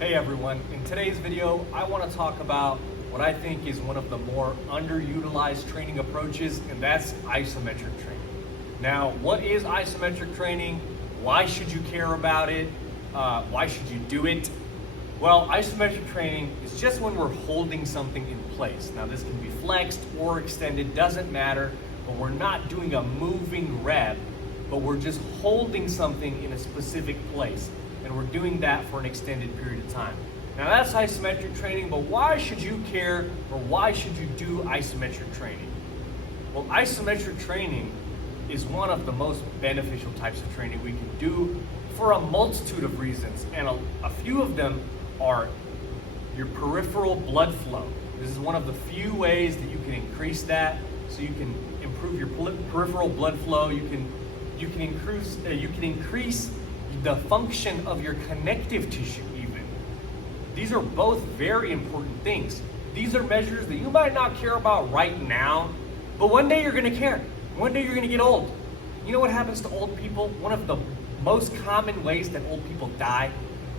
Hey everyone, in today's video, I want to talk about what I think is one of the more underutilized training approaches, and that's isometric training. Now, what is isometric training? Why should you care about it? Why should you do it? Well, isometric training is just when we're holding something in place. Now, this can be flexed or extended, doesn't matter, but we're not doing a moving rep, but we're just holding something in a specific place. And we're doing that for an extended period of time. Now that's isometric training, but why should you care, or why should you do isometric training? Well, isometric training is one of the most beneficial types of training we can do for a multitude of reasons, and a few of them are your peripheral blood flow. This is one of the few ways that you can increase that, so you can improve your peripheral blood flow. You can increase the function of your connective tissue even. These are both very important things. These are measures that you might not care about right now, but one day you're gonna care. One day you're gonna get old. You know what happens to old people? One of the most common ways that old people die,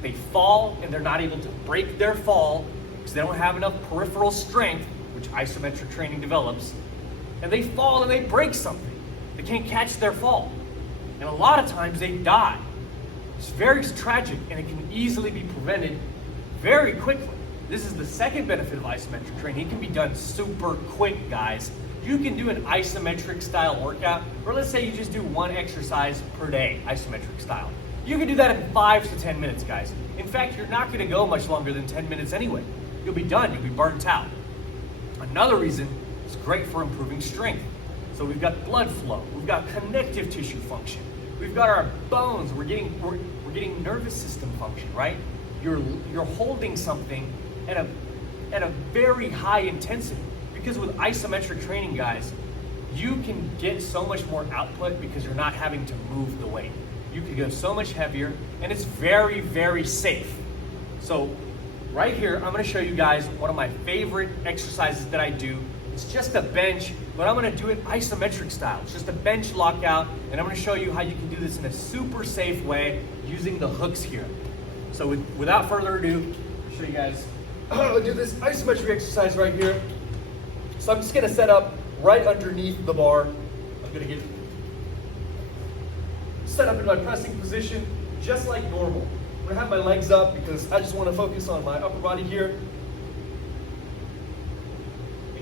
they fall and they're not able to break their fall because they don't have enough peripheral strength, which isometric training develops, and they fall and they break something. They can't catch their fall. And a lot of times they die. It's very tragic, and it can easily be prevented very quickly. This is the second benefit of isometric training. It can be done super quick, guys. You can do an isometric style workout, or let's say you just do one exercise per day, isometric style. You can do that in 5 to 10 minutes, guys. In fact, you're not gonna go much longer than 10 minutes anyway. You'll be done, you'll be burnt out. Another reason, it's great for improving strength. So we've got blood flow, we've got connective tissue function, we've got our bones, we're getting nervous system function, right? You're holding something at a very high intensity. Because with isometric training, guys, you can get so much more output because you're not having to move the weight. You can go so much heavier, and it's very, very safe. So right here, I'm gonna show you guys one of my favorite exercises that I do. It's just a bench, but I'm gonna do it isometric style. It's just a bench lockout, and I'm gonna show you how you can do this in a super safe way using the hooks here. So without further ado, I'll show you guys how to do this isometric exercise right here. So I'm just gonna set up right underneath the bar. I'm gonna get set up in my pressing position, just like normal. I'm gonna have my legs up because I just wanna focus on my upper body here.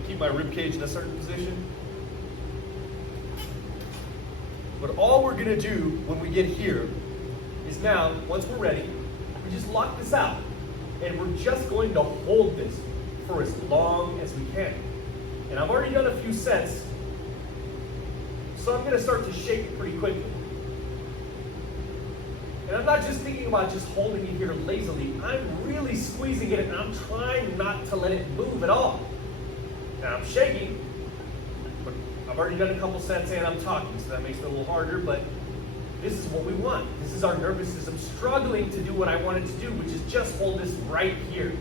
Keep my rib cage in a certain position. But all we're gonna do when we get here is now, once we're ready, we just lock this out. And we're just going to hold this for as long as we can. And I've already done a few sets, so I'm gonna start to shake it pretty quickly. And I'm not just thinking about just holding it here lazily, I'm really squeezing it and I'm trying not to let it move at all. Now I'm shaking, but I've already done a couple sets and I'm talking, so that makes it a little harder, but this is what we want. This is our nervous system struggling to do what I want it to do, which is just hold this right here.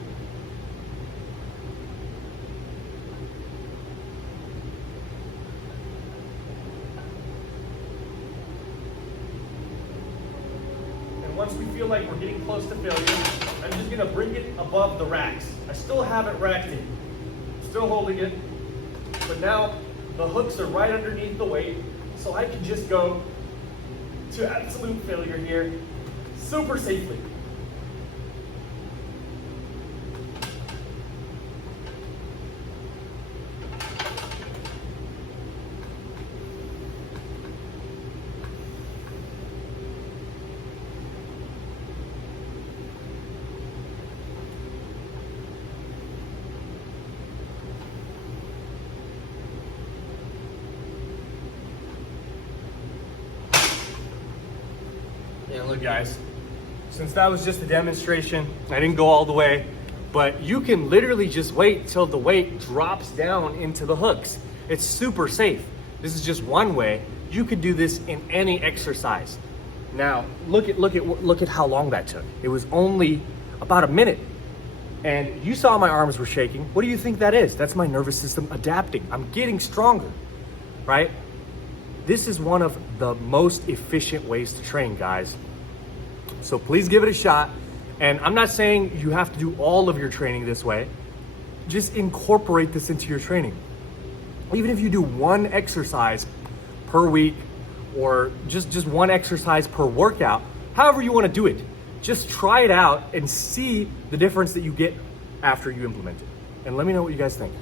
And once we feel like we're getting close to failure, I'm just gonna bring it above the racks. I still haven't racked it. Still holding it, but now the hooks are right underneath the weight, so I can just go to absolute failure here, super safely. Yeah, look guys, since that was just a demonstration, I didn't go all the way, but you can literally just wait till the weight drops down into the hooks. It's super safe. This is just one way. You could do this in any exercise. Now, look at how long that took. It was only about a minute. And you saw my arms were shaking. What do you think that is? That's my nervous system adapting. I'm getting stronger, right? This is one of the most efficient ways to train, guys. So please give it a shot. And I'm not saying you have to do all of your training this way. Just incorporate this into your training. Even if you do one exercise per week or just one exercise per workout, however you want to do it, just try it out and see the difference that you get after you implement it. And let me know what you guys think.